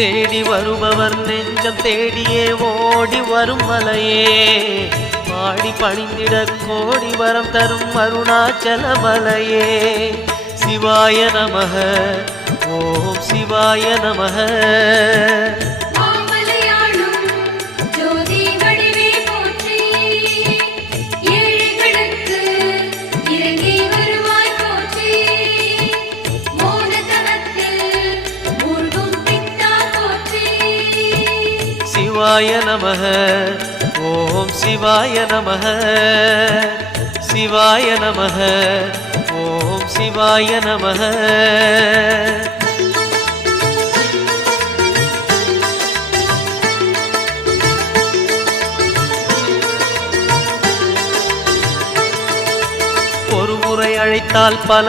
தேடி வருபவர் நெஞ்சம் தேடியே ஓடி வரும் மலையே பாடி பணிந்திட கோடி வரம் தரும் அருணாச்சல மலையே சிவாய நமக ஓம் சிவாய நமக சிவாய நமக ஓம் சிவாய நமக சிவாய நமக ஓம் சிவாய நமக ஒரு முறை அழைத்தால் பல